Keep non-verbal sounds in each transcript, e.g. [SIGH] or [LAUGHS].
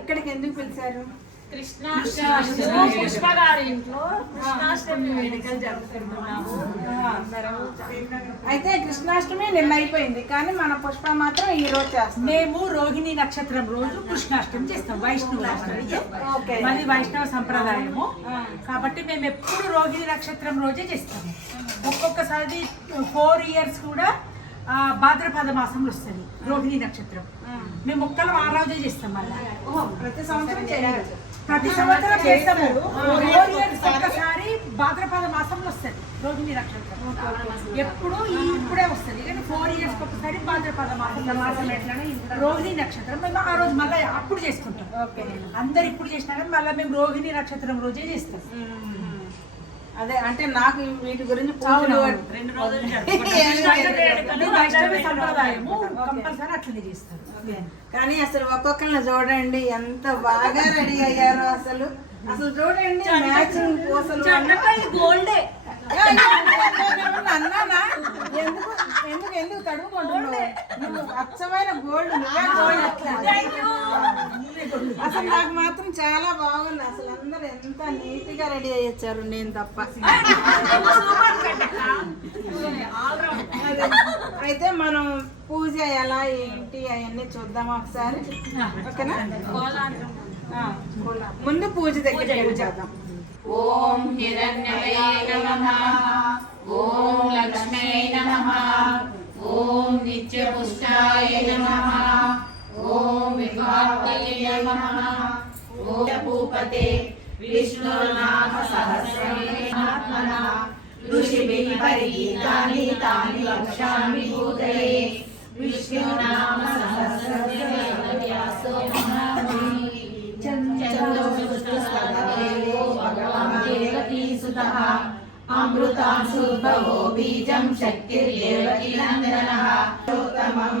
ఇక్కడికి ఎందుకు పిలిచారు? కృష్ణాష్టమి పుష్ప గారి ఇంట్లో కృష్ణాష్టమి వేడుకలు జరుపుకుంటున్నాము. అందరం అయితే కృష్ణాష్టమి నిన్న అయిపోయింది కానీ మన పుష్ప మాత్రం ఈ రోజు చేస్తాం. మేము రోహిణి నక్షత్రం రోజు కృష్ణాష్టమి చేస్తాం వైష్ణవ. మాది వైష్ణవ సంప్రదాయము. కాబట్టి మేము ఎప్పుడు రోహిణి నక్షత్రం రోజే చేస్తాము. ఒక్కొక్కసారి ఫోర్ ఇయర్స్ కూడా భాద్రపద మాసంలో వస్తుంది రోహిణి నక్షత్రం. మేము ఒక్కలం ఆ రోజే చేస్తాం మళ్ళీ. ఓహో, ప్రతి సంవత్సరం చేయాలి. ప్రతి సంవత్సరం చేస్తాము. ఫోర్ ఇయర్స్ ఒక్కసారి భాద్రపద మాసంలో వస్తుంది రోహిణి నక్షత్రం. ఎప్పుడు ఈ ఇప్పుడే వస్తుంది. కానీ ఫోర్ ఇయర్స్ ఒకసారి భాద్రపద మాసం రోహిణి నక్షత్రం మేము ఆ రోజు మళ్ళీ అప్పుడు చేసుకుంటాం. ఓకే. అందరు ఇప్పుడు చేసినా కానీ మళ్ళీ మేము రోహిణి నక్షత్రం రోజే చేస్తాం. అదే అంటే నాకు వీటి గురించి పూజలు [LAUGHS] రెండు రోజులు ఇది వైష్ణవ సంప్రదాయము కంపల్సరీ అట్లనే చేస్తాం కానీ అసలు ఒక్కొక్కరిని చూడండి ఎంత బాగా రెడీ అయ్యారో అసలు. అసలు చూడండి మ్యాచింగ్ పూసలు గోల్డే. అన్నానా? ఎందుకు ఎందుకు ఎందుకు తడుముకుంటున్నావు? నువ్వు అచ్చమైన గోల్డ్ అసలు నాకు మాత్రం చాలా బాగుంది. అసలు అందరు ఎంత నీట్గా రెడీ అయ్యారు నేను తప్ప. అయితే మనం పూజ ఎలా ఏంటి అవన్నీ చూద్దాం ఒకసారి? ఓకేనా? కోలా. ముందు పూజ దగ్గర చేద్దాం. ఓం హిరణ్యయ నమ. ఓం లక్ష్మీ నమ. ఓం నిత్యపుష్టాయ నమ. ఓం విభావయే నమ. ఓం భూపతే विष्णुर्नामसहस्रमेणात्मनः ऋषिभिः परिगीतानि तानि वक्ष्यामि भूतले विष्णुर्नामसहस्रव्यासो बीजं शक्तिर्देव किलन्दनः उत्तमम्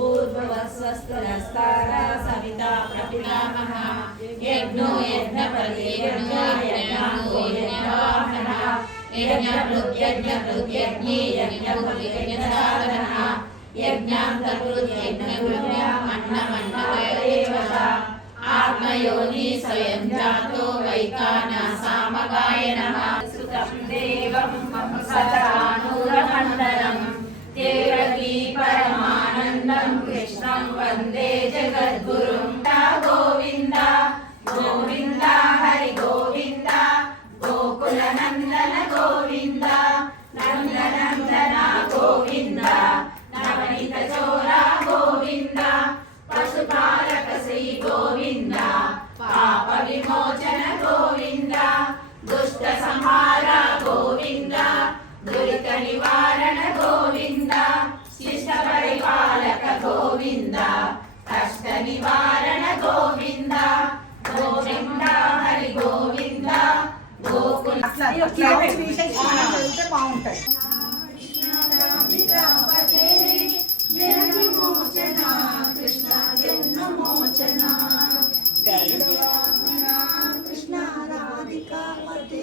ఉద్భవక్షోభనో దేవ ఇది పరమో మంత్రః శంఖభ్రూనర్మా జన్మ మృత్యుజరాతిరః భూర్భువస్వస్తరస్తారా సవితా ప్రపితామహ యజ్ఞో యజ్ఞపతి యజ్ఞో యజ్ఞో యజ్ఞవాహనः యజ్ఞభృత్యజ్ఞభృత్యజ్ఞే యజ్ఞభృత్యజ్ఞసాధనः యజ్ఞాంతకృత్యజ్ఞగుణ్యమన్నమన్నమయదేవత ఆత్మయోని నివారణ గోవింద శిష్ట పరిపాలక గోవింద కష్ట నివారణ గోవింద గోవింద హరి గోవింద గోకుల అట్లా అట్లా చదివితే బాగుంటాయి కృష్ణ రాధికా పతే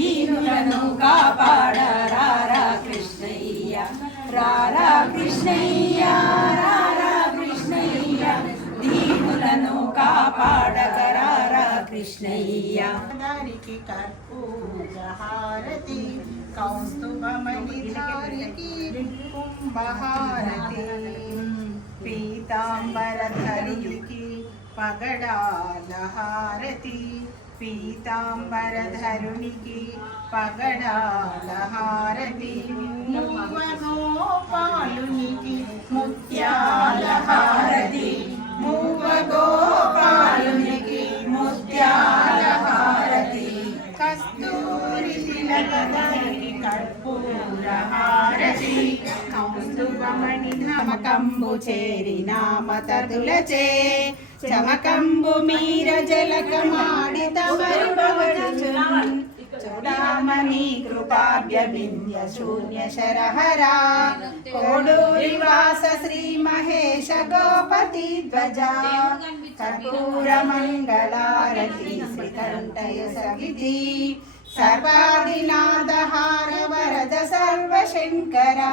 దీనులను కాపాడరారా కృష్ణయ్య. రారా కృష్ణయ్య రారా కృష్ణయ్య. దీనులను కాపాడగరారా కృష్ణయ్య. దారికి కర్పూర కౌస్తుభమణి కౌస్తుభమణిధారికి కుంభహారతి. పీతాంబరధరికి పగడాల హారతి. పీతాంబరధరునికి పగడాల హారతి మూవగోపాలునికి ముత్యాల హారతి మూవగోపాలునికి ముత్యాల హారతి కస్తూరి తిలకదానికి కర్పూర చమకంబు కౌస్తుభమణి నమకంబు చేరి నామతదులచే చమకంబు మీర జలకమాడి తమరు చూడామని కృపాభ్య వింధ్య శూన్య శరహరా కోడూరి వాస శ్రీ మహేశ గోపతి ధ్వజ. కర్పూర మంగళారతి శ్రీకంఠయ సవిధి. సర్వాదినాదహార వరద సర్వశంకరా.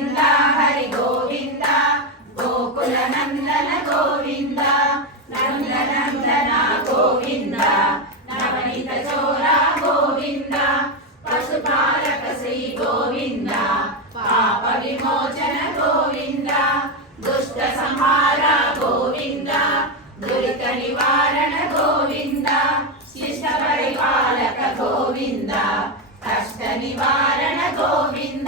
నివారణ గోవింద శిష్ట పరిపాలక గోవింద కష్ట నివారణ గోవింద.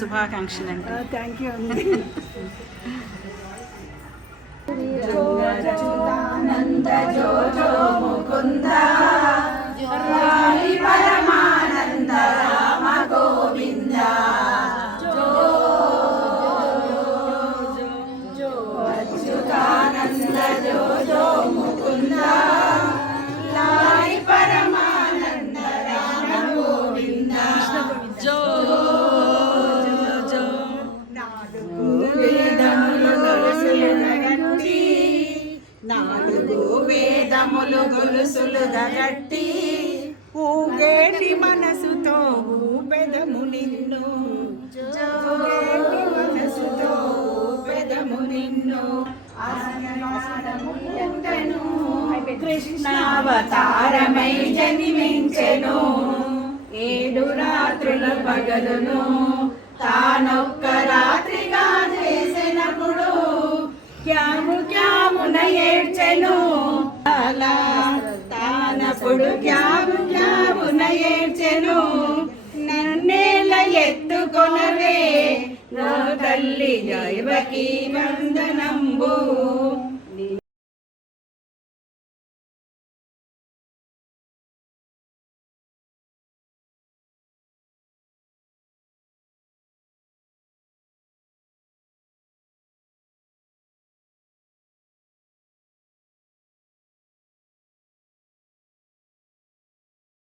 శుభాకాంక్షలు అండి థ్యాంక్ యూ అండి నిన్ను జోగేటి మనసుతో పెదము నిన్ను ఆజ్ఞానముండెను. కృష్ణావతారమై జనిమించెను ఏడు రాత్రుల పగలును తానొక్క రాత్రిగా చేసినప్పుడు క్యాము క్యామున ఏడ్చెను అలా తానప్పుడు క్యాము క్యామున ఏడ్చెను ఎత్తుకొనవే నా తల్లి జైవకి వందనంబు.